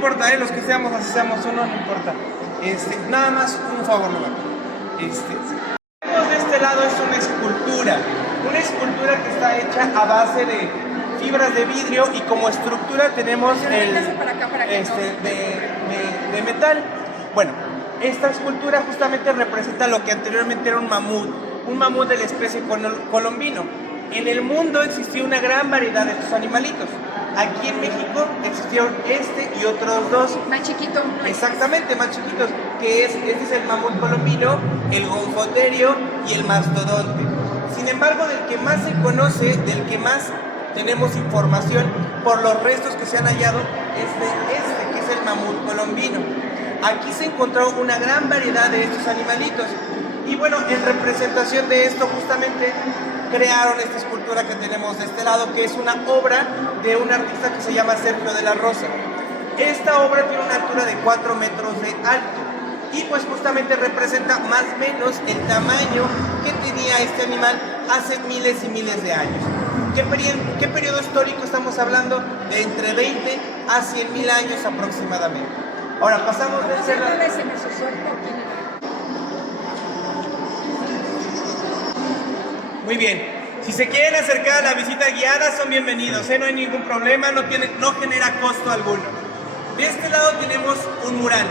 importa, los que seamos, así seamos uno, no importa. Nada más un favor, no. De este lado es una escultura que está hecha a base de fibras de vidrio y como estructura tenemos de metal. Bueno, esta escultura justamente representa lo que anteriormente era un mamut de la especie colombino. En el mundo existía una gran variedad de estos animalitos. Aquí en México existieron y otros dos. Más chiquitos. Exactamente, más chiquitos, este es el mamut colombino, el gonfoterio y el mastodonte. Sin embargo, del que más se conoce, del que más tenemos información por los restos que se han hallado, es que es el mamut colombino. Aquí se encontró una gran variedad de estos animalitos. Y bueno, en representación de esto justamente crearon esta escultura que tenemos de este lado, que es una obra de un artista que se llama Sergio de la Rosa. Esta obra tiene una altura de 4 metros de alto y pues justamente representa más o menos el tamaño que tenía este animal hace miles y miles de años. ¿Qué periodo histórico estamos hablando? De entre 20 a 100.000 años aproximadamente. Ahora pasamos de ser Muy bien, si se quieren acercar a la visita guiada son bienvenidos, no hay ningún problema, no genera costo alguno. De este lado tenemos un mural,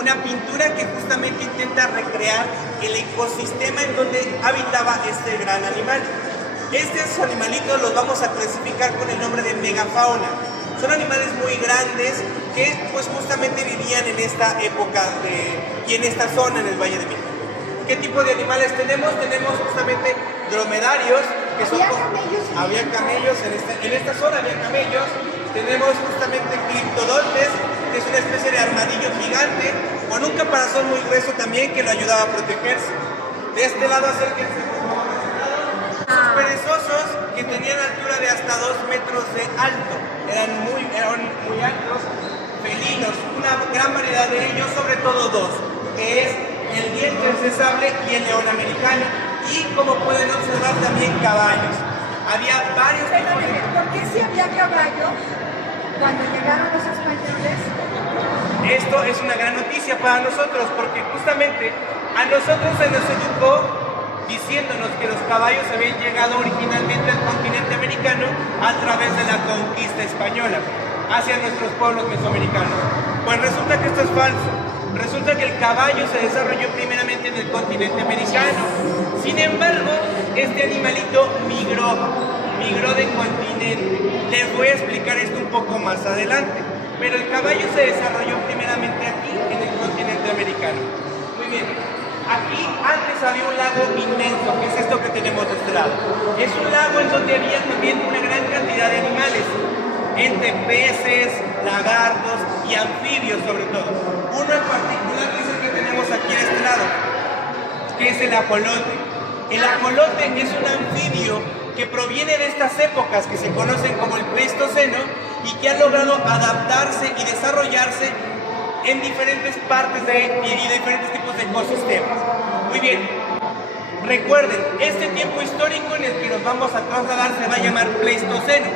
una pintura que justamente intenta recrear el ecosistema en donde habitaba este gran animal. Estos animalitos los vamos a clasificar con el nombre de megafauna. Son animales muy grandes que pues justamente vivían en esta época y en esta zona en el Valle de México. ¿Qué tipo de animales tenemos? Tenemos justamente dromedarios, que son... Había camellos, en esta zona había camellos. Tenemos justamente criptodontes, que es una especie de armadillo gigante, con un caparazón muy grueso también que lo ayudaba a protegerse. De este lado acérquense, por favor. Los perezosos, que tenían altura de hasta 2 metros de alto, eran muy altos. Felinos, una gran variedad de ellos, sobre todo dos, que es el diente de sable y el león americano. Y como pueden observar también caballos. Había varios tipos de... ¿Por qué si había caballo cuando llegaron los españoles? Esto es una gran noticia para nosotros, porque justamente a nosotros se nos educó diciéndonos que los caballos habían llegado originalmente al continente americano a través de la conquista española hacia nuestros pueblos mesoamericanos. Pues resulta que esto es falso. Resulta que el caballo se desarrolló primeramente en el continente americano. Sin embargo, este animalito migró de continente. Les voy a explicar esto un poco más adelante. Pero el caballo se desarrolló primeramente aquí, en el continente americano. Muy bien. Aquí antes había un lago inmenso, que es esto que tenemos de este lado. Es un lago en donde había también una gran cantidad de animales, entre peces, lagartos y anfibios sobre todo. Uno en particular que es el que tenemos aquí a este lado, que es el ajolote. El ajolote es un anfibio que proviene de estas épocas que se conocen como el Pleistoceno y que ha logrado adaptarse y desarrollarse en diferentes partes y diferentes tipos de ecosistemas. Muy bien, recuerden, este tiempo histórico en el que nos vamos a trasladar se va a llamar Pleistoceno,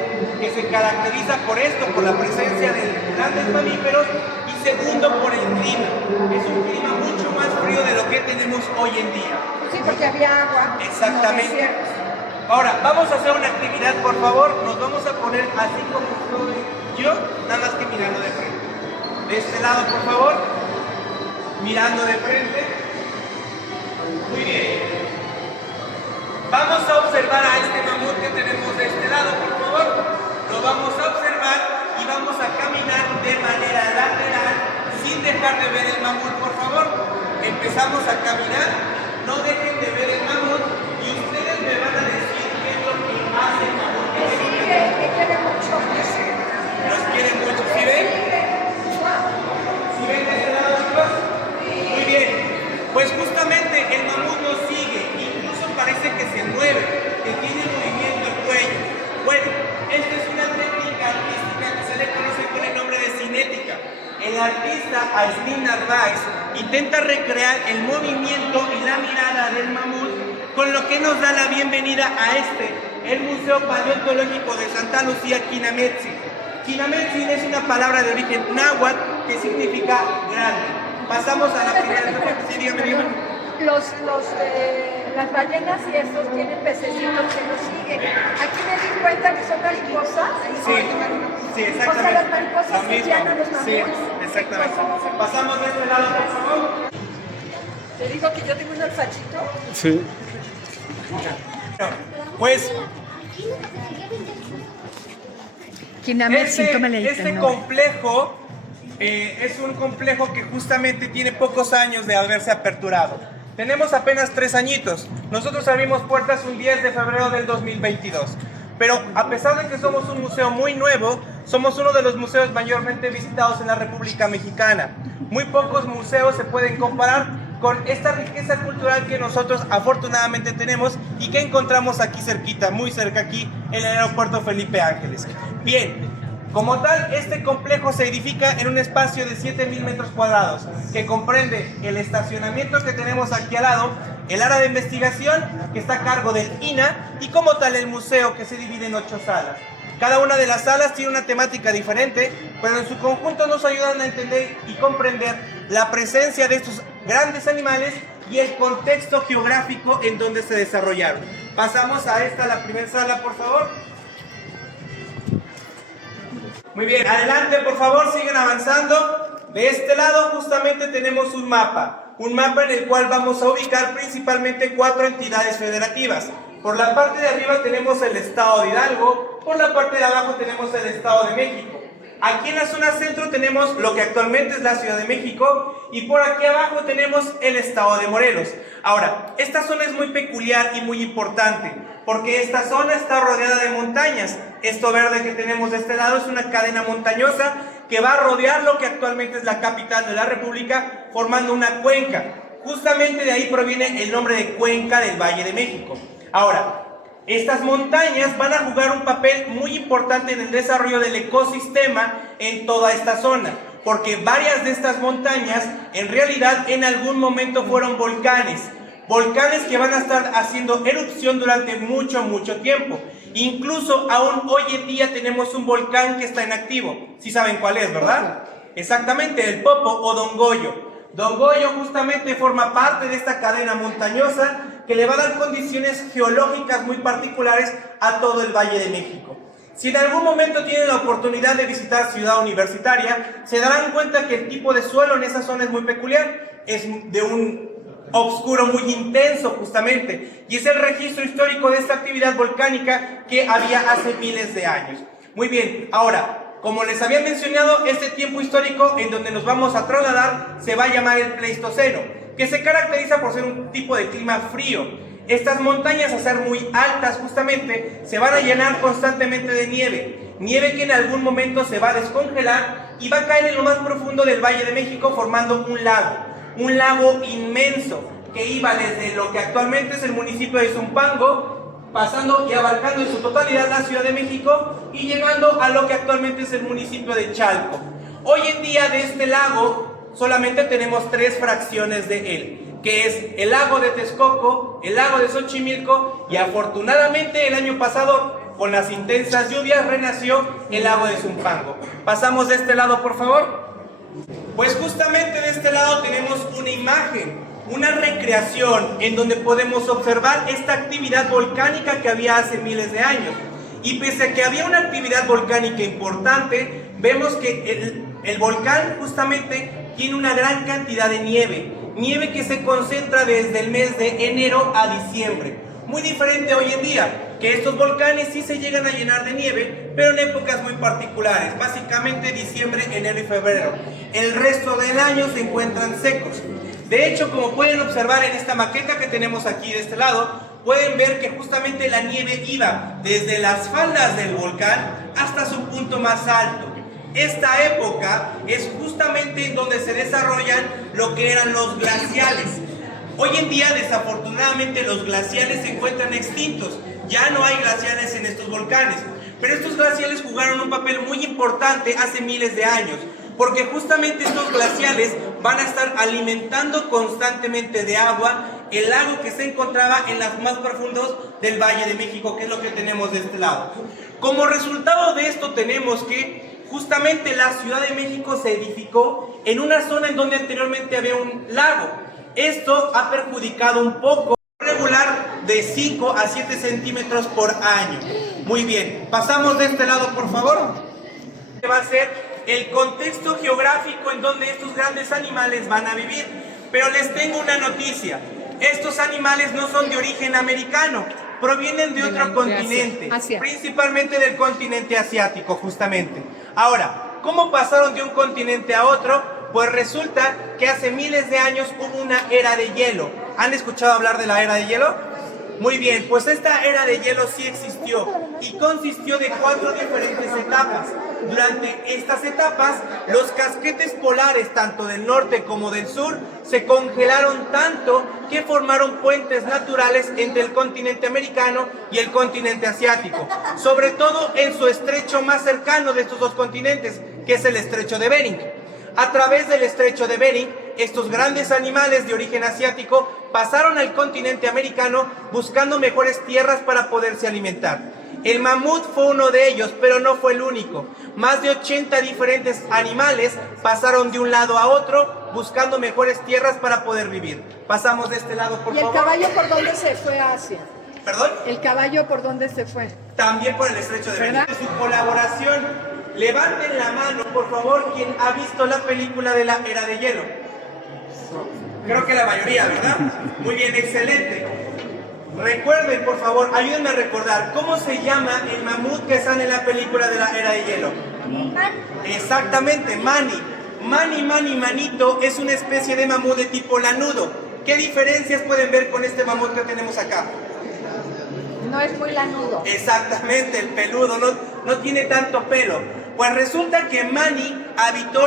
que se caracteriza por esto, por la presencia de grandes mamíferos y segundo por el clima. Es un clima mucho más frío de lo que tenemos hoy en día. Sí, porque había agua. Exactamente. Ahora, vamos a hacer una actividad, por favor. Nos vamos a poner así como estoy yo, nada más que mirando de frente. De este lado, por favor. Mirando de frente. Muy bien. Vamos a observar a este mamut que tenemos de este lado, por favor. Lo vamos a observar y vamos a caminar de manera lateral sin dejar de ver el mamut, por favor. Empezamos a caminar, no dejen de ver el mamut y ustedes me van a decir qué es lo que hace el mamut. Sí, me quiere mucho. Los quieren mucho, ¿sí ven? ¿Sí ven de este lado, chicos? Muy bien. Pues justamente el mamut nos sigue, incluso parece que se mueve, que tiene movimiento el cuello. Bueno, esta es una técnica artística que se le conoce con el nombre de cinética. El artista Aislinn Narváez intenta recrear el movimiento y la mirada del mamut, con lo que nos da la bienvenida a el Museo Paleontológico de Santa Lucía, Quinametsin. Quinametsin es una palabra de origen náhuatl que significa grande. Pasamos a la primera etapa. Sí, dígame. Las ballenas y estos tienen pececitos que los siguen. Aquí me di cuenta que son mariposas. Sí, exactamente. O sea, las mariposas Lo que mismo. llaman los mamuts. Sí, exactamente. Pasamos de este lado, por favor. Te digo que yo tengo un olfachito. Sí. Pues este complejo es un complejo que justamente tiene pocos años de haberse aperturado. Tenemos apenas 3 añitos. Nosotros abrimos puertas un 10 de febrero del 2022. Pero a pesar de que somos un museo muy nuevo, somos uno de los museos mayormente visitados en la República Mexicana. Muy pocos museos se pueden comparar con esta riqueza cultural que nosotros afortunadamente tenemos y que encontramos aquí cerquita, muy cerca aquí, en el aeropuerto Felipe Ángeles. Bien, como tal, este complejo se edifica en un espacio de 7,000 metros cuadrados, que comprende el estacionamiento que tenemos aquí al lado, el área de investigación, que está a cargo del INAH, y como tal el museo, que se divide en 8 salas. Cada una de las salas tiene una temática diferente, pero en su conjunto nos ayudan a entender y comprender la presencia de estos grandes animales y el contexto geográfico en donde se desarrollaron. Pasamos a la primera sala, por favor. Muy bien, adelante, por favor, sigan avanzando. De este lado justamente tenemos un mapa en el cual vamos a ubicar principalmente 4 entidades federativas. Por la parte de arriba tenemos el estado de Hidalgo, por la parte de abajo tenemos el estado de México. Aquí en la zona centro tenemos lo que actualmente es la Ciudad de México y por aquí abajo tenemos el estado de Morelos. Ahora, esta zona es muy peculiar y muy importante porque esta zona está rodeada de montañas. Esto verde que tenemos de este lado es una cadena montañosa que va a rodear lo que actualmente es la capital de la República, formando una cuenca. Justamente de ahí proviene el nombre de Cuenca del Valle de México. Ahora, estas montañas van a jugar un papel muy importante en el desarrollo del ecosistema en toda esta zona, porque varias de estas montañas en realidad en algún momento fueron volcanes que van a estar haciendo erupción durante mucho tiempo. Incluso aún hoy en día tenemos un volcán que está en activo. ¿Sí saben cuál es, verdad? Exactamente, el Popo o Don Goyo. Don Goyo justamente forma parte de esta cadena montañosa que le va a dar condiciones geológicas muy particulares a todo el Valle de México. Si en algún momento tienen la oportunidad de visitar Ciudad Universitaria, se darán cuenta que el tipo de suelo en esa zona es muy peculiar, es de un oscuro muy intenso justamente, y es el registro histórico de esta actividad volcánica que había hace miles de años. Muy bien, ahora, como les había mencionado, este tiempo histórico en donde nos vamos a trasladar se va a llamar el Pleistoceno, que se caracteriza por ser un tipo de clima frío. Estas montañas, a ser muy altas justamente, se van a llenar constantemente de nieve que en algún momento se va a descongelar y va a caer en lo más profundo del Valle de México formando un lago inmenso que iba desde lo que actualmente es el municipio de Zumpango, pasando y abarcando en su totalidad la Ciudad de México y llegando a lo que actualmente es el municipio de Chalco. Hoy en día de este lago solamente tenemos 3 fracciones de él, que es el lago de Texcoco, el lago de Xochimilco y afortunadamente el año pasado con las intensas lluvias renació el lago de Zumpango. Pasamos de este lado, por favor. Pues justamente de este lado tenemos una imagen, una recreación en donde podemos observar esta actividad volcánica que había hace miles de años. Y pese a que había una actividad volcánica importante, vemos que el volcán justamente tiene una gran cantidad de nieve que se concentra desde el mes de enero a diciembre. Muy diferente hoy en día, que estos volcanes sí se llegan a llenar de nieve, pero en épocas muy particulares, básicamente diciembre, enero y febrero. El resto del año se encuentran secos. De hecho, como pueden observar en esta maqueta que tenemos aquí de este lado, pueden ver que justamente la nieve iba desde las faldas del volcán hasta su punto más alto. Esta época es justamente en donde se desarrollan lo que eran los glaciales. Hoy en día, desafortunadamente, los glaciales se encuentran extintos. Ya no hay glaciales en estos volcanes. Pero estos glaciales jugaron un papel muy importante hace miles de años, porque justamente estos glaciales van a estar alimentando constantemente de agua el lago que se encontraba en las más profundos del Valle de México, que es lo que tenemos de este lado. Como resultado de esto tenemos que Justamente la Ciudad de México se edificó en una zona en donde anteriormente había un lago. Esto ha perjudicado un poco, regular de 5 a 7 centímetros por año. Muy bien, pasamos de este lado, por favor. Va a ser el contexto geográfico en donde estos grandes animales van a vivir. Pero les tengo una noticia. Estos animales no son de origen americano, provienen de otro continente, principalmente del continente asiático, justamente. Ahora, ¿cómo pasaron de un continente a otro? Pues resulta que hace miles de años hubo una era de hielo. ¿Han escuchado hablar de la era de hielo? Muy bien, pues esta era de hielo sí existió y consistió de 4 diferentes etapas. Durante estas etapas, los casquetes polares, tanto del norte como del sur, se congelaron tanto que formaron puentes naturales entre el continente americano y el continente asiático, sobre todo en su estrecho más cercano de estos dos continentes, que es el estrecho de Bering. A través del estrecho de Bering, estos grandes animales de origen asiático pasaron al continente americano buscando mejores tierras para poderse alimentar. El mamut fue uno de ellos, pero no fue el único. Más de 80 diferentes animales pasaron de un lado a otro buscando mejores tierras para poder vivir. Pasamos de este lado, por favor. ¿Y el caballo por dónde se fue a Asia? ¿Perdón? ¿El caballo por dónde se fue? También por el estrecho de Bering. Su colaboración. Levanten la mano, por favor, quien ha visto la película de la Era de Hielo. Creo que la mayoría, ¿verdad? Muy bien, excelente. Recuerden, por favor, ayúdenme a recordar, ¿cómo se llama el mamut que sale en la película de la Era de Hielo? Exactamente, Mani. Manito es una especie de mamut de tipo lanudo. ¿Qué diferencias pueden ver con este mamut que tenemos acá? No es muy lanudo. Exactamente, el peludo, no tiene tanto pelo. Pues resulta que Mani habitó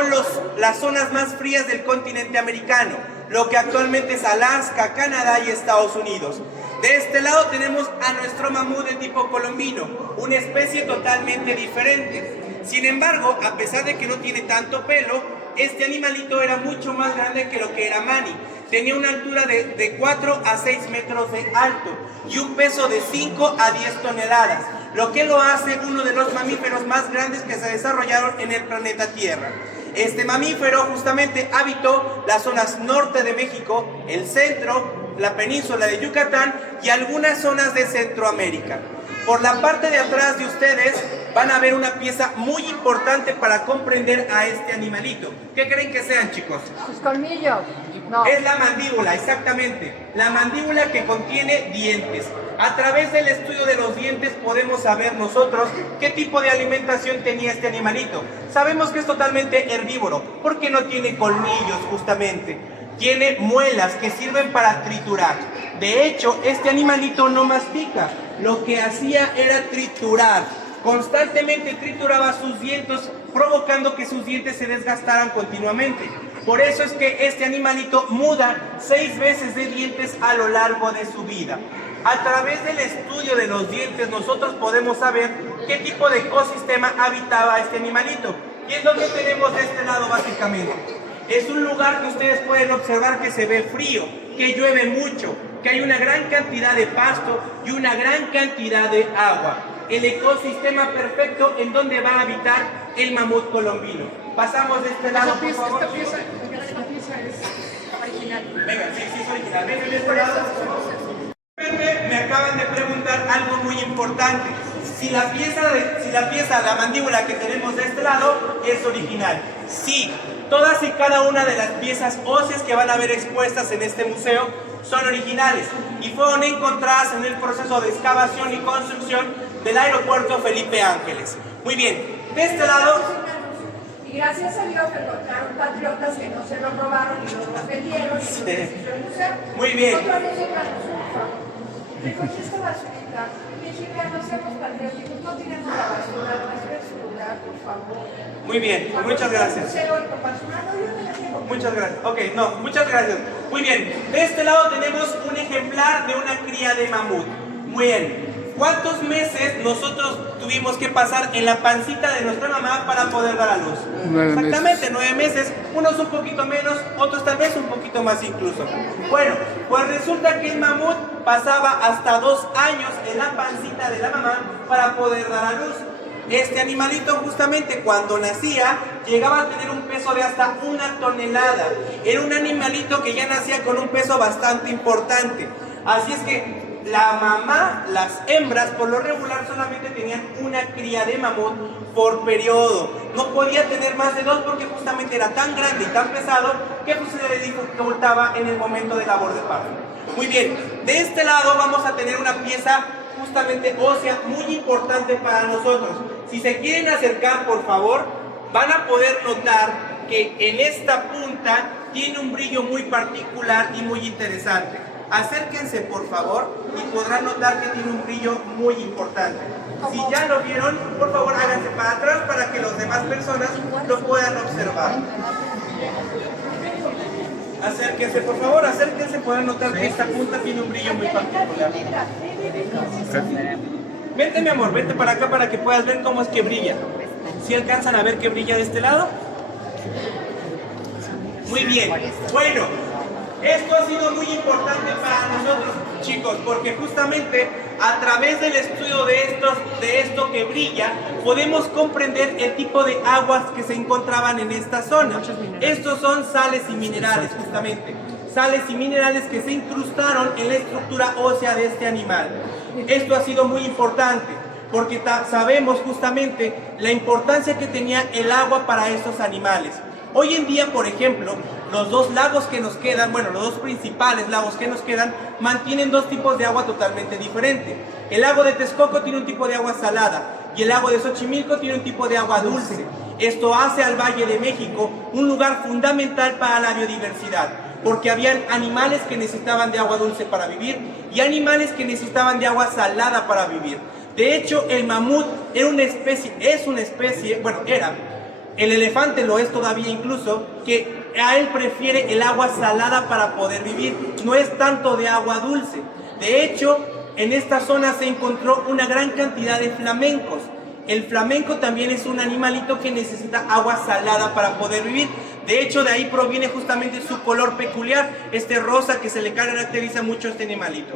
las zonas más frías del continente americano, lo que actualmente es Alaska, Canadá y Estados Unidos. De este lado tenemos a nuestro mamut de tipo colombino, una especie totalmente diferente. Sin embargo, a pesar de que no tiene tanto pelo, este animalito era mucho más grande que lo que era Mani. Tenía una altura de 4 a 6 metros de alto y un peso de 5 a 10 toneladas, lo que lo hace uno de los mamíferos más grandes que se desarrollaron en el planeta Tierra. Este mamífero justamente habitó las zonas norte de México, el centro, la península de Yucatán y algunas zonas de Centroamérica. Por la parte de atrás de ustedes van a ver una pieza muy importante para comprender a este animalito. ¿Qué creen que sean, chicos? Sus colmillos. No. Es la mandíbula, exactamente. La mandíbula que contiene dientes. A través del estudio de los dientes podemos saber nosotros qué tipo de alimentación tenía este animalito. Sabemos que es totalmente herbívoro, porque no tiene colmillos justamente. Tiene muelas que sirven para triturar. De hecho, este animalito no mastica. Lo que hacía era triturar. Constantemente trituraba sus dientes, provocando que sus dientes se desgastaran continuamente. Por eso es que este animalito muda 6 veces de dientes a lo largo de su vida. A través del estudio de los dientes nosotros podemos saber qué tipo de ecosistema habitaba este animalito. Y es lo que tenemos de este lado básicamente. Es un lugar que ustedes pueden observar que se ve frío, que llueve mucho, que hay una gran cantidad de pasto y una gran cantidad de agua. El ecosistema perfecto en donde va a habitar el mamut colombino. Pasamos de este lado, por favor. Esta pieza es original. Venga, sí, es original. Venga, de este lado. Me acaban de preguntar algo muy importante. Si la pieza, la mandíbula que tenemos de este lado es original. Sí, todas y cada una de las piezas óseas que van a ver expuestas en este museo son originales y fueron encontradas en el proceso de excavación y construcción del aeropuerto Felipe Ángeles. Muy bien, de este lado... Y gracias a Dios encontraron patriotas que no se lo robaron y los vendieron y los pusieron en el museo. Muy bien. Otros mexicanos, por favor. Recoge esta basurita. Mexicanos, seamos patrióticos, no tiremos la basura, no es en su lugar, por favor. Muy bien, muchas gracias. Muchas gracias. Ok, no, muchas gracias. Muy bien, de este lado tenemos un ejemplar de una cría de mamut. Muy bien. ¿Cuántos meses nosotros tuvimos que pasar en la pancita de nuestra mamá para poder dar a luz? 9 Exactamente, 9 meses. Unos un poquito menos, otros tal vez un poquito más incluso. Bueno, pues resulta que el mamut pasaba hasta 2 años en la pancita de la mamá para poder dar a luz. Este animalito justamente cuando nacía llegaba a tener un peso de hasta 1 tonelada. Era un animalito que ya nacía con un peso bastante importante. Así es que la mamá, las hembras, por lo regular solamente tenían una cría de mamut por periodo. No podía tener más de 2 porque justamente era tan grande y tan pesado que pues, se le dificultaba en el momento de labor de parto. Muy bien, de este lado vamos a tener una pieza justamente ósea muy importante para nosotros. Si se quieren acercar, por favor, van a poder notar que en esta punta tiene un brillo muy particular y muy interesante. Acérquense por favor y podrán notar que tiene un brillo muy importante. Si ya lo vieron, por favor háganse para atrás para que las demás personas lo puedan observar. Acérquense por favor, acérquense, podrán notar que esta punta tiene un brillo muy particular. Vente mi amor, vente para acá para que puedas ver cómo es que brilla. ¿Sí alcanzan a ver que brilla de este lado? Muy bien, bueno. Esto ha sido muy importante para nosotros, chicos, porque justamente a través del estudio de esto que brilla, podemos comprender el tipo de aguas que se encontraban en esta zona. Estos son sales y minerales, justamente. Sales y minerales que se incrustaron en la estructura ósea de este animal. Esto ha sido muy importante, porque sabemos justamente la importancia que tenía el agua para estos animales. Hoy en día, por ejemplo, los 2 lagos que nos quedan, bueno, los 2 principales lagos que nos quedan, mantienen 2 tipos de agua totalmente diferentes. El lago de Texcoco tiene un tipo de agua salada y el lago de Xochimilco tiene un tipo de agua dulce. Esto hace al Valle de México un lugar fundamental para la biodiversidad, porque habían animales que necesitaban de agua dulce para vivir y animales que necesitaban de agua salada para vivir. De hecho, el mamut era una especie, era. El elefante lo es todavía incluso, que a él prefiere el agua salada para poder vivir, no es tanto de agua dulce. De hecho, en esta zona se encontró una gran cantidad de flamencos. El flamenco también es un animalito que necesita agua salada para poder vivir. De hecho, de ahí proviene justamente su color peculiar, este rosa que se le caracteriza mucho a este animalito.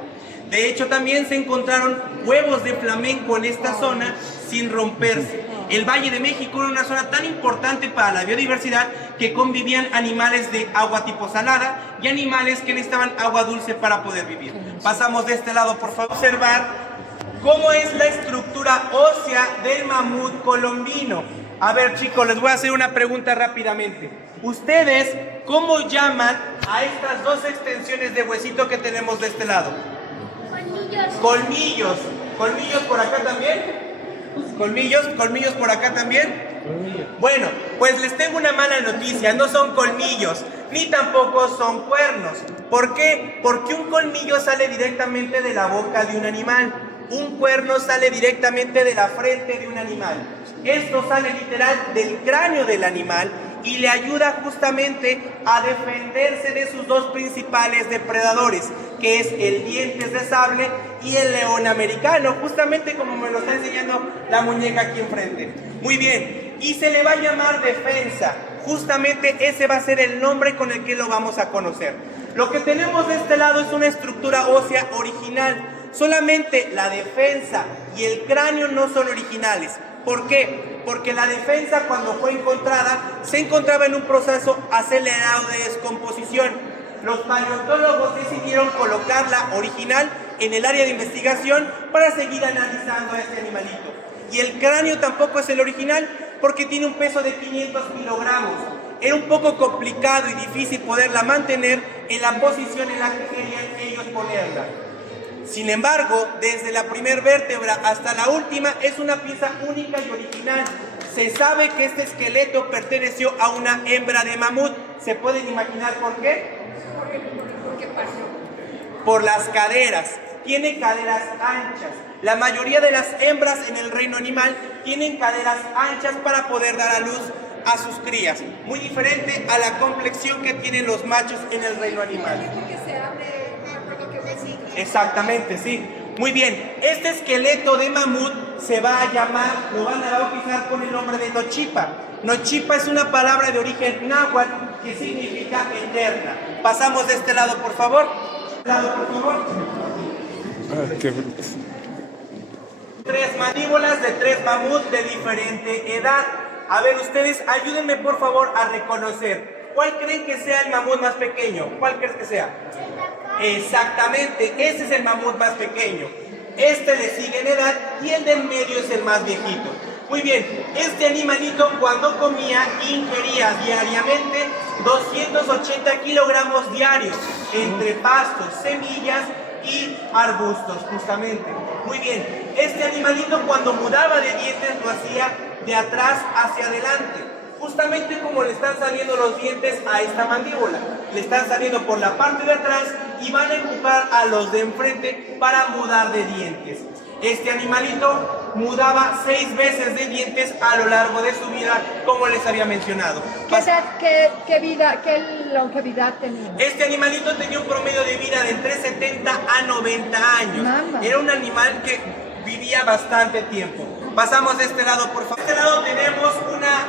De hecho, también se encontraron huevos de flamenco en esta zona sin romperse. El Valle de México era una zona tan importante para la biodiversidad que convivían animales de agua tipo salada y animales que necesitaban agua dulce para poder vivir. Pasamos de este lado, por favor, observar cómo es la estructura ósea del mamut colombino. A ver, chicos, les voy a hacer una pregunta rápidamente. ¿Ustedes cómo llaman a estas 2 extensiones de huesito que tenemos de este lado? Colmillos. Colmillos. ¿Colmillos por acá también? ¿Colmillos por acá también? Bueno, pues les tengo una mala noticia, no son colmillos, ni tampoco son cuernos. ¿Por qué? Porque un colmillo sale directamente de la boca de un animal, un cuerno sale directamente de la frente de un animal. Esto sale literal del cráneo del animal y le ayuda justamente a defenderse de sus 2 principales depredadores, que es el dientes de sable y el león americano, justamente como me lo está enseñando la muñeca aquí enfrente. Muy bien, y se le va a llamar defensa, justamente ese va a ser el nombre con el que lo vamos a conocer. Lo que tenemos de este lado es una estructura ósea original, solamente la defensa y el cráneo no son originales. ¿Por qué? Porque la defensa, cuando fue encontrada, se encontraba en un proceso acelerado de descomposición. Los paleontólogos decidieron colocarla original en el área de investigación para seguir analizando a este animalito. Y el cráneo tampoco es el original porque tiene un peso de 500 kilogramos. Era un poco complicado y difícil poderla mantener en la posición en la que querían ellos ponerla. Sin embargo, desde la primer vértebra hasta la última es una pieza única y original. Se sabe que este esqueleto perteneció a una hembra de mamut. ¿Se pueden imaginar por qué? Por las caderas. Tiene caderas anchas. La mayoría de las hembras en el reino animal tienen caderas anchas para poder dar a luz a sus crías. Muy diferente a la complexión que tienen los machos en el reino animal. Exactamente, sí. Muy bien, este esqueleto de mamut se va a llamar, lo van a bautizar con el nombre de Nochipa. Nochipa es una palabra de origen náhuatl que significa eterna. Pasamos de este lado, por favor. Qué bruto. Tres mandíbulas de tres mamuts de diferente edad. A ver, ustedes ayúdenme por favor a reconocer. ¿Cuál creen que sea el mamut más pequeño? ¿Cuál crees que sea? Exactamente, ese es el mamut más pequeño. Este le sigue en edad y el del medio es el más viejito. Muy bien, este animalito cuando comía ingería diariamente 280 kilogramos diarios entre pastos, semillas y arbustos, justamente. Muy bien, este animalito cuando mudaba de dientes lo hacía de atrás hacia adelante, justamente como le están saliendo los dientes a esta mandíbula. Le están saliendo por la parte de atrás y van a empujar a los de enfrente para mudar de dientes. Este animalito mudaba 6 veces de dientes a lo largo de su vida, como les había mencionado. ¿Qué longevidad tenía? Este animalito tenía un promedio de vida de entre 70 a 90 años. Mama. Era un animal que vivía bastante tiempo. Pasamos de este lado, por favor. De este lado tenemos una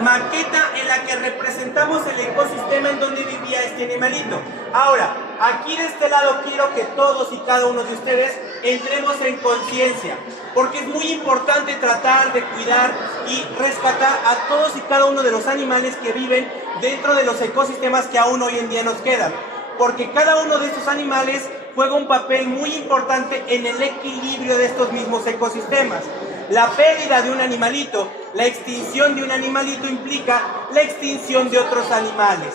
maqueta en la que representamos el ecosistema en donde vivía este animalito. Ahora, aquí de este lado quiero que todos y cada uno de ustedes entremos en conciencia, porque es muy importante tratar de cuidar y rescatar a todos y cada uno de los animales que viven dentro de los ecosistemas que aún hoy en día nos quedan, porque cada uno de estos animales juega un papel muy importante en el equilibrio de estos mismos ecosistemas. La pérdida de un animalito, la extinción de un animalito implica la extinción de otros animales.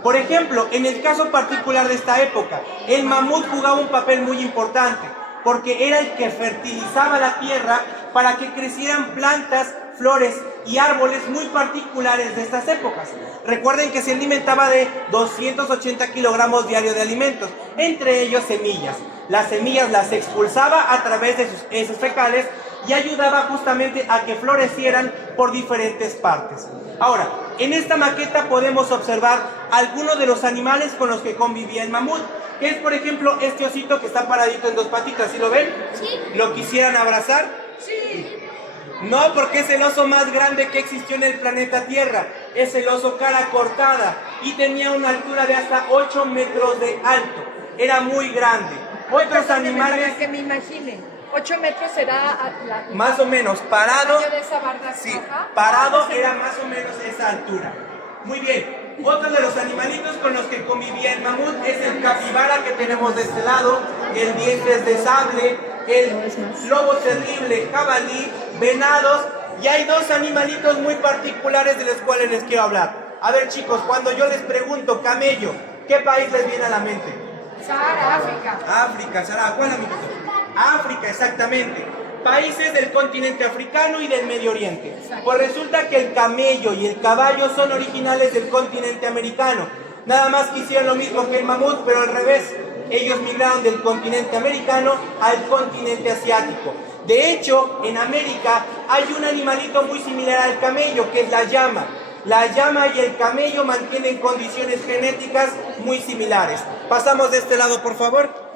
Por ejemplo, en el caso particular de esta época, el mamut jugaba un papel muy importante, porque era el que fertilizaba la tierra para que crecieran plantas, flores y árboles muy particulares de estas épocas. Recuerden que se alimentaba de 280 kilogramos diarios de alimentos, entre ellos semillas. Las semillas las expulsaba a través de sus heces fecales y ayudaba justamente a que florecieran por diferentes partes. Ahora, en esta maqueta podemos observar algunos de los animales con los que convivía el mamut, que es por ejemplo este osito que está paradito en dos patitas, ¿sí lo ven? Sí. ¿Lo quisieran abrazar? Sí. No, porque es el oso más grande que existió en el planeta Tierra. Es el oso cara cortada y tenía una altura de hasta 8 metros de alto. Era muy grande. Otros animales... Para que me imagine. 8 metros será más o menos, parado, de esa barra sí, roja. parado era más o menos esa altura. Muy bien, otro de los animalitos con los que convivía el mamut es el capibara que tenemos de este lado, el dientes de sable, el lobo terrible, jabalí, venados, y hay dos animalitos muy particulares de los cuales les quiero hablar. A ver chicos, cuando yo les pregunto camello, ¿qué país les viene a la mente? Sahara, África. África, Sara, ¿cuál amiguito? África, exactamente. Países del continente africano y del Medio Oriente. Pues resulta que el camello y el caballo son originales del continente americano. Nada más que hicieron lo mismo que el mamut, pero al revés. Ellos migraron del continente americano al continente asiático. De hecho, en América hay un animalito muy similar al camello, que es la llama. La llama y el camello mantienen condiciones genéticas muy similares. Pasamos de este lado, por favor.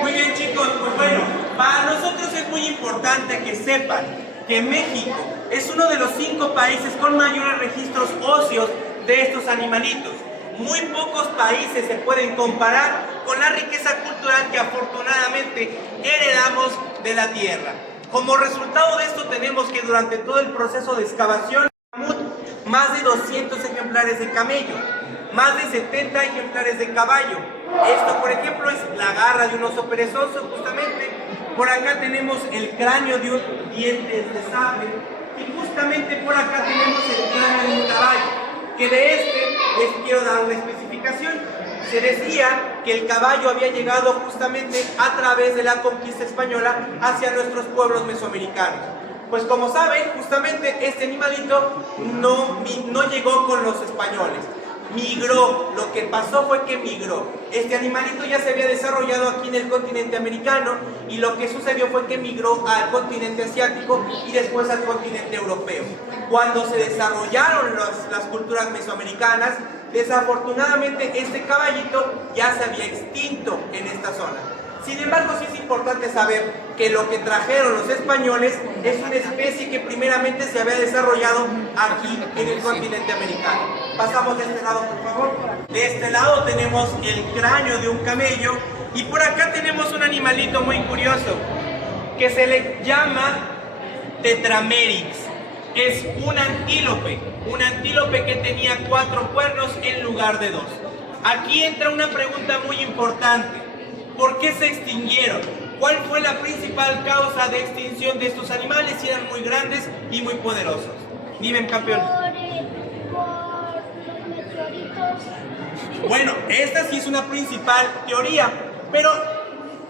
Muy bien chicos, pues bueno, para nosotros es muy importante que sepan que México es uno de los 5 países con mayores registros óseos de estos animalitos. Muy pocos países se pueden comparar con la riqueza cultural que afortunadamente heredamos de la tierra. Como resultado de esto tenemos que durante todo el proceso de excavación, más de 200 ejemplares de camello, más de 70 ejemplares de caballo. Esto, por ejemplo, es la garra de un oso perezoso, justamente. Por acá tenemos el cráneo de un dientes de sable. Y justamente por acá tenemos el cráneo de un caballo. Que de este les quiero dar una especificación. Se decía que el caballo había llegado justamente a través de la conquista española hacia nuestros pueblos mesoamericanos. Pues como saben, justamente este animalito no llegó con los españoles. Migró, lo que pasó fue que migró. Este animalito ya se había desarrollado aquí en el continente americano y lo que sucedió fue que migró al continente asiático y después al continente europeo. Cuando se desarrollaron las culturas mesoamericanas, desafortunadamente este caballito ya se había extinto en esta zona. Sin embargo, sí es importante saber que lo que trajeron los españoles es una especie que primeramente se había desarrollado aquí en el continente americano. Pasamos de este lado, por favor. De este lado tenemos el cráneo de un camello y por acá tenemos un animalito muy curioso que se le llama Tetramerix. Es un antílope que tenía 4 cuernos en lugar de 2. Aquí entra una pregunta muy importante. ¿Por qué se extinguieron? ¿Cuál fue la principal causa de extinción de estos animales si eran muy grandes y muy poderosos? Dime, campeón. Por los meteoritos. Bueno, esta sí es una principal teoría, pero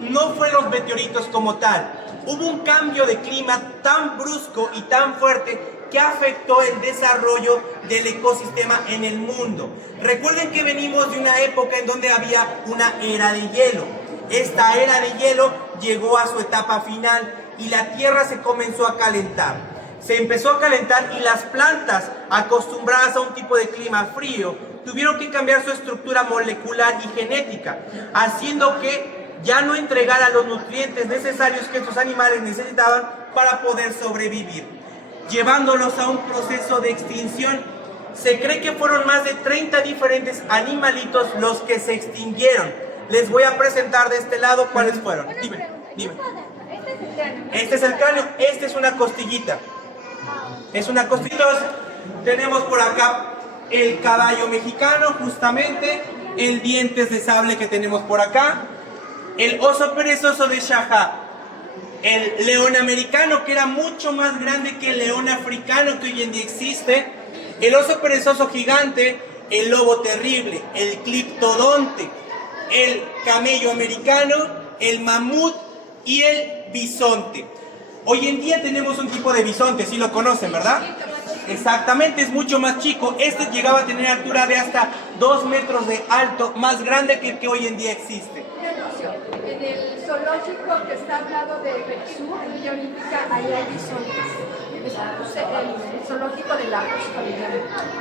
no fue los meteoritos como tal. Hubo un cambio de clima tan brusco y tan fuerte que afectó el desarrollo del ecosistema en el mundo. Recuerden que venimos de una época en donde había una era de hielo. Esta era de hielo llegó a su etapa final y la Tierra se comenzó a calentar. Se empezó a calentar y las plantas, acostumbradas a un tipo de clima frío, tuvieron que cambiar su estructura molecular y genética, haciendo que ya no entregara los nutrientes necesarios que estos animales necesitaban para poder sobrevivir, llevándolos a un proceso de extinción. Se cree que fueron más de 30 diferentes animalitos los que se extinguieron. Les voy a presentar de este lado cuáles fueron. Dime. Este es el cráneo. Este es el cráneo, este es una costillita. Es una costillita. Tenemos por acá el caballo mexicano, justamente, el dientes de sable que tenemos por acá, el oso perezoso de Shahá, el león americano, que era mucho más grande que el león africano que hoy en día existe, el oso perezoso gigante, el lobo terrible, el cliptodonte, el camello americano, el mamut y el bisonte. Hoy en día tenemos un tipo de bisonte, sí lo conocen, ¿verdad? Exactamente, es mucho más chico. Este llegaba a tener altura de hasta 2 metros de alto, más grande que el que hoy en día existe. En el zoológico que está al lado de Pexú, en Villa Olímpica, ahí hay bisontes. Es el zoológico de Lagos.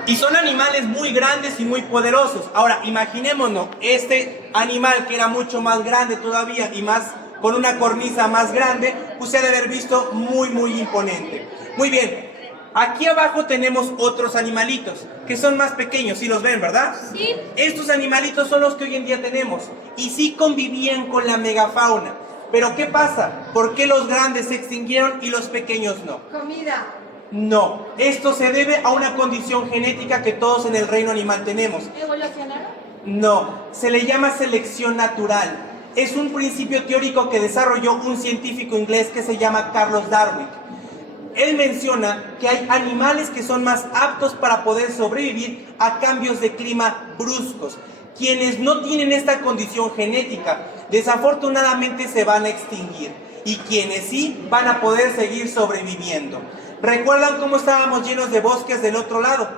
Y son animales muy grandes y muy poderosos. Ahora, imaginémonos, este animal que era mucho más grande todavía y más con una cornisa más grande, pues se ha de haber visto muy imponente. Muy bien, aquí abajo tenemos otros animalitos que son más pequeños, ¿sí los ven, verdad? Sí. Estos animalitos son los que hoy en día tenemos y sí convivían con la megafauna. Pero ¿qué pasa? ¿Por qué los grandes se extinguieron y los pequeños no? Comida. No, esto se debe a una condición genética que todos en el reino animal tenemos. ¿Evolucionaron? No, se le llama selección natural. Es un principio teórico que desarrolló un científico inglés que se llama Carlos Darwin. Él menciona que hay animales que son más aptos para poder sobrevivir a cambios de clima bruscos. Quienes no tienen esta condición genética, desafortunadamente se van a extinguir. Y quienes sí, van a poder seguir sobreviviendo. ¿Recuerdan cómo estábamos llenos de bosques del otro lado?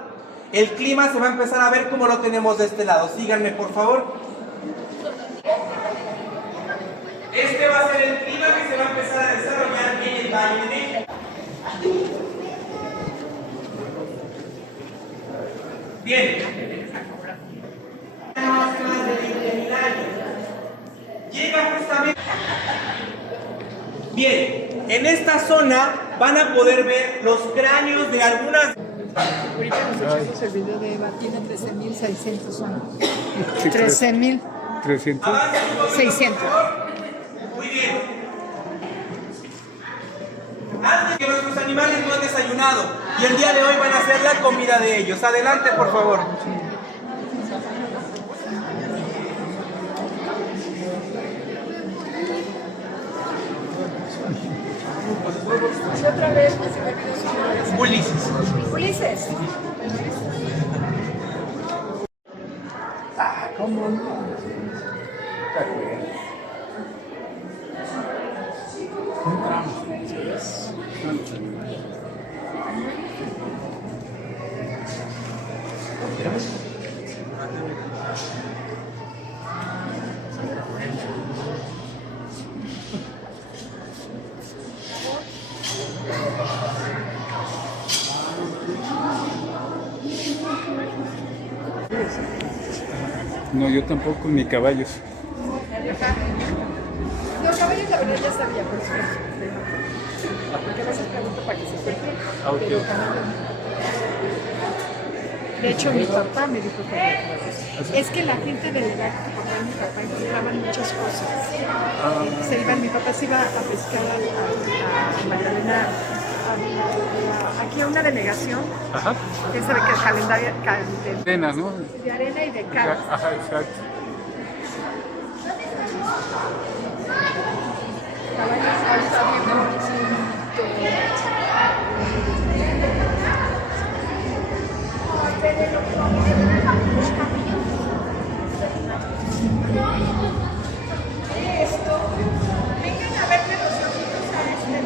El clima se va a empezar a ver como lo tenemos de este lado. Síganme, por favor. Este va a ser el clima que se va a empezar a desarrollar en el Valle de México. Bien. Hace más de 20.000 años. Llega justamente... Bien, en esta zona van a poder ver los cráneos de algunas... Ahorita nos echamos el video de Eva, tiene 13.600 años. Sí, 13.600. 300. Muy bien. Antes que nuestros animales no han desayunado y el día de hoy van a hacer la comida de ellos. Adelante, por favor. Y otra vez, que se me olvidó su nombre. Ulises. Ulises. ¿Cómo no? No, yo tampoco, ni caballos. Los caballos, la verdad, ya sabía, por supuesto. Porque a veces pregunto para que se encuentre. Pero caballos no. De hecho, mi papá me dijo que es que la gente del lago, como mi papá, encontraban muchas cosas. Mi papá se iba a pescar a Magdalena, aquí a una delegación, Ajá. que sabe que el calendario Cenas, ¿no? de arena y de cal. Ajá, exacto. Caballos alta, bien bonito. Esto, vengan a verme los ojitos a este.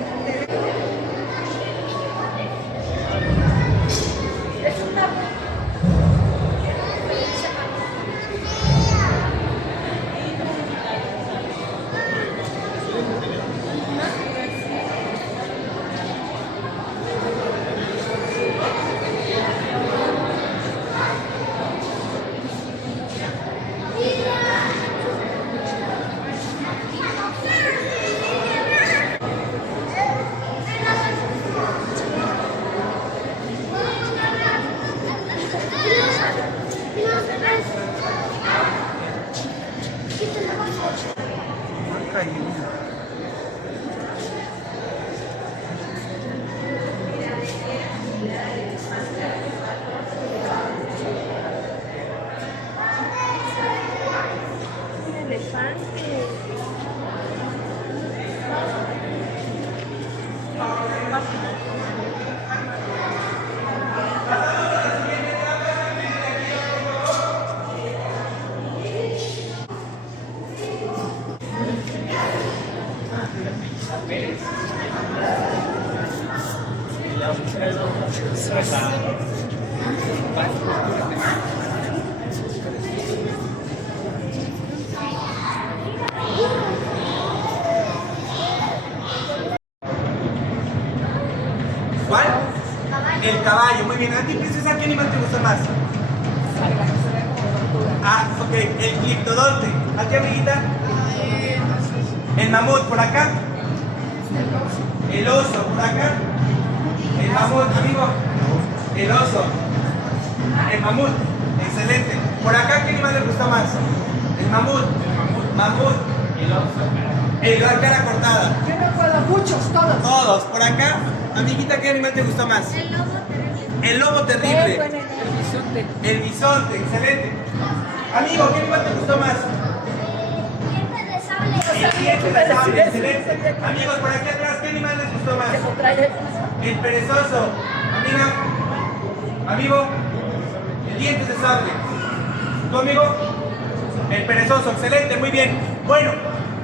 Es una. Un elefante. ¿Cuál? El caballo, muy bien. ¿A ti, princesa, qué animal te gusta más? Ah, ok, el cliptodonte. ¿A ti, amiguita? El mamut, por acá. El oso, por acá. El mamut, amigo. El oso. El mamut. Excelente. Por acá, ¿qué animal le gusta más? El mamut. Mamut. El oso. El de la cara cortada. Yo me acuerdo muchos, todos. Todos. Por acá, amiguita, ¿qué animal te gusta más? El lobo terrible. El lobo terrible. El bisonte, excelente. Amigo, ¿qué animal te gustó más? Diente de sable. El diente de sable, excelente. Amigos, por aquí atrás, ¿qué animal les gustó más? El perezoso. Amiga, amigo, el diente de sable. ¿Tu amigo? El perezoso, excelente, muy bien. Bueno,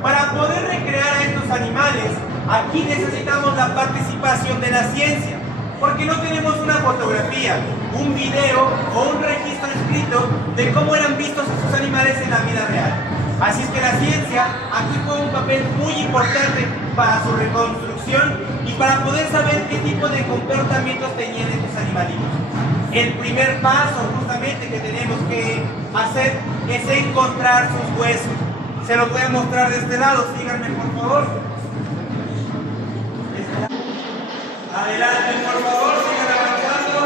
para poder recrear a estos animales, aquí necesitamos la participación de la ciencia, porque no tenemos una fotografía, un video o un registro escrito de cómo eran vistos estos animales en la vida real. Así es que la ciencia aquí juega un papel muy importante para su reconstrucción y para poder saber qué tipo de comportamientos tenían estos animalitos. El primer paso justamente que tenemos que hacer es encontrar sus huesos. Se los voy a mostrar de este lado, síganme por favor. Adelante, por favor, sigan avanzando.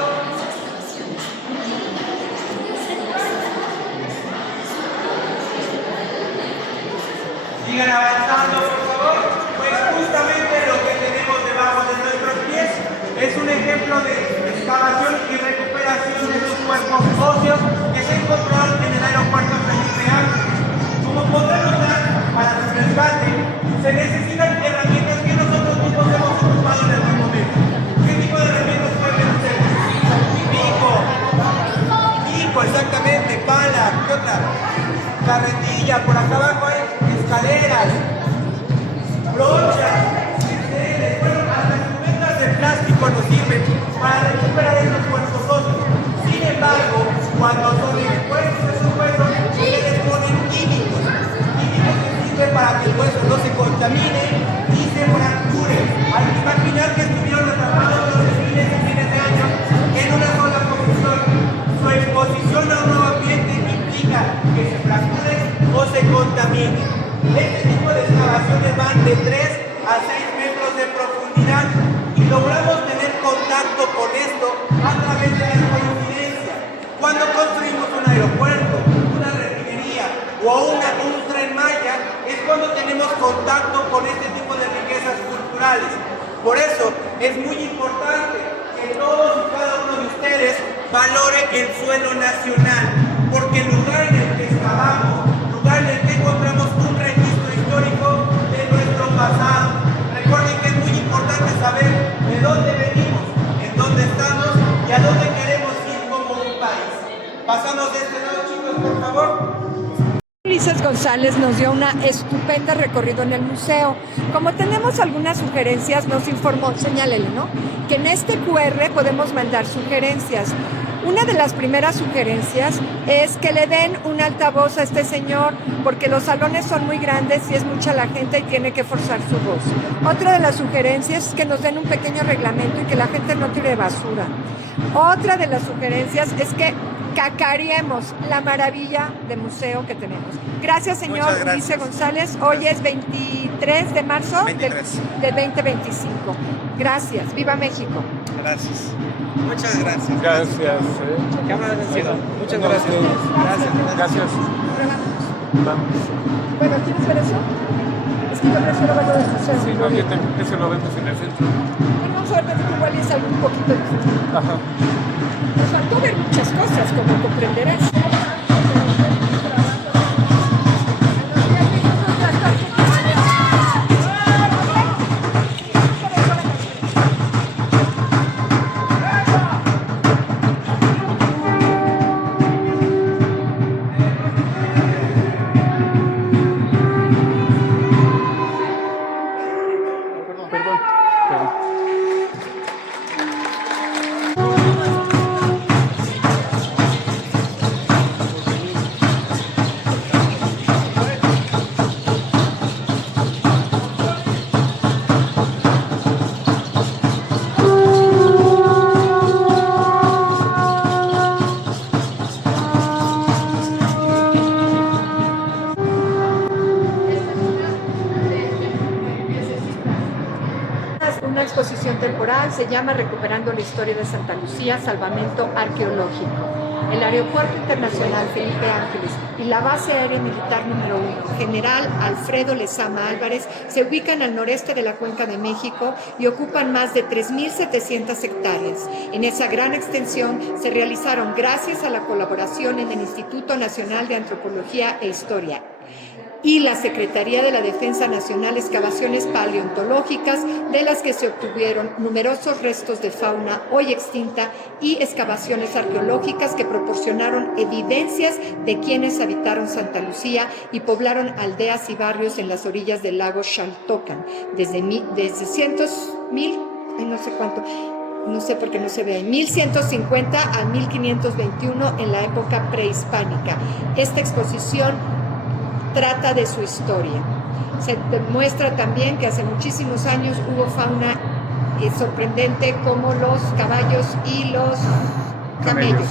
Sigan avanzando, por favor. Pues justamente lo que tenemos debajo de nuestros pies es un ejemplo de excavación y recuperación de los cuerpos óseos que se encontraron en el aeropuerto Felipe Ángeles. Como podrán notar, para su rescate se necesitan herramientas que nosotros mismos hemos ocupado en algún momento. ¿Qué tipo de herramientas pueden ustedes? Pico, exactamente, pala, ¿qué otra? Carretilla, por acá abajo hay escaleras, brochas, cinceles, bueno, hasta instrumentos de plástico nos sirven para recuperar esos cuerpos óseos. Sin embargo, cuando son expuestos esos huesos, se les ponen químicos que sirven para que el hueso no se contamine y se fracture. Hay que imaginar que estuvieron atrapados los miles y miles de años en una sola posición. Su exposición a un nuevo ambiente implica que se fracturen o se contaminen. Este tipo de excavaciones van de 3 a 6 metros de profundidad y logramos tener contacto con esto a través de la coincidencia. o a un Tren Maya, es cuando tenemos contacto con este tipo de riquezas culturales. Por eso es muy importante que todos y cada uno de ustedes valore el suelo nacional, porque el lugar en el que excavamos, lugar en el que encontramos un registro histórico de nuestro pasado. Recuerden que es muy importante saber de dónde venimos, en dónde estamos y a dónde queremos ir como un país. Pasamos de este lado, chicos, por favor. Ulises González nos dio una estupenda recorrido en el museo. Como tenemos algunas sugerencias, nos informó, señálele, ¿no?, que en este QR podemos mandar sugerencias. Una de las primeras sugerencias es que le den un altavoz a este señor, porque los salones son muy grandes y es mucha la gente y tiene que forzar su voz. Otra de las sugerencias es que nos den un pequeño reglamento y que la gente no tire basura. Otra de las sugerencias es que cacareemos la maravilla de museo que tenemos. Gracias, señor Ulises González. Hoy es 23 de marzo 23. del 2025. Gracias. ¡Viva México! Gracias. Muchas gracias. Gracias. Cámara de cielo. Muchas Gracias. gracias. Gracias. Vamos. Bueno, ¿quieres ver eso? Es que yo prefiero verlo del museo. Sí, no, yo también, eso lo vemos en el centro. Bueno, vamos a ver que igual es algo un poquito diferente. Ajá. Nos faltó ver muchas cosas, como comprenderás. Perdón. Una exposición temporal, se llama Recuperando la historia de Santa Lucía, salvamento arqueológico. El Aeropuerto Internacional Felipe Ángeles y la Base Aérea Militar número 1, General Alfredo Lezama Álvarez, se ubican al noreste de la Cuenca de México y ocupan más de 3.700 hectáreas. En esa gran extensión se realizaron, gracias a la colaboración en el Instituto Nacional de Antropología e Historia y la Secretaría de la Defensa Nacional, excavaciones paleontológicas de las que se obtuvieron numerosos restos de fauna hoy extinta y excavaciones arqueológicas que proporcionaron evidencias de quienes habitaron Santa Lucía y poblaron aldeas y barrios en las orillas del lago Xaltocan desde cientos, mil, no sé cuánto, no sé por qué no se ve, en 1150 a 1521 en la época prehispánica. Esta exposición trata de su historia. Se demuestra también que hace muchísimos años hubo fauna sorprendente como los caballos y los camellos.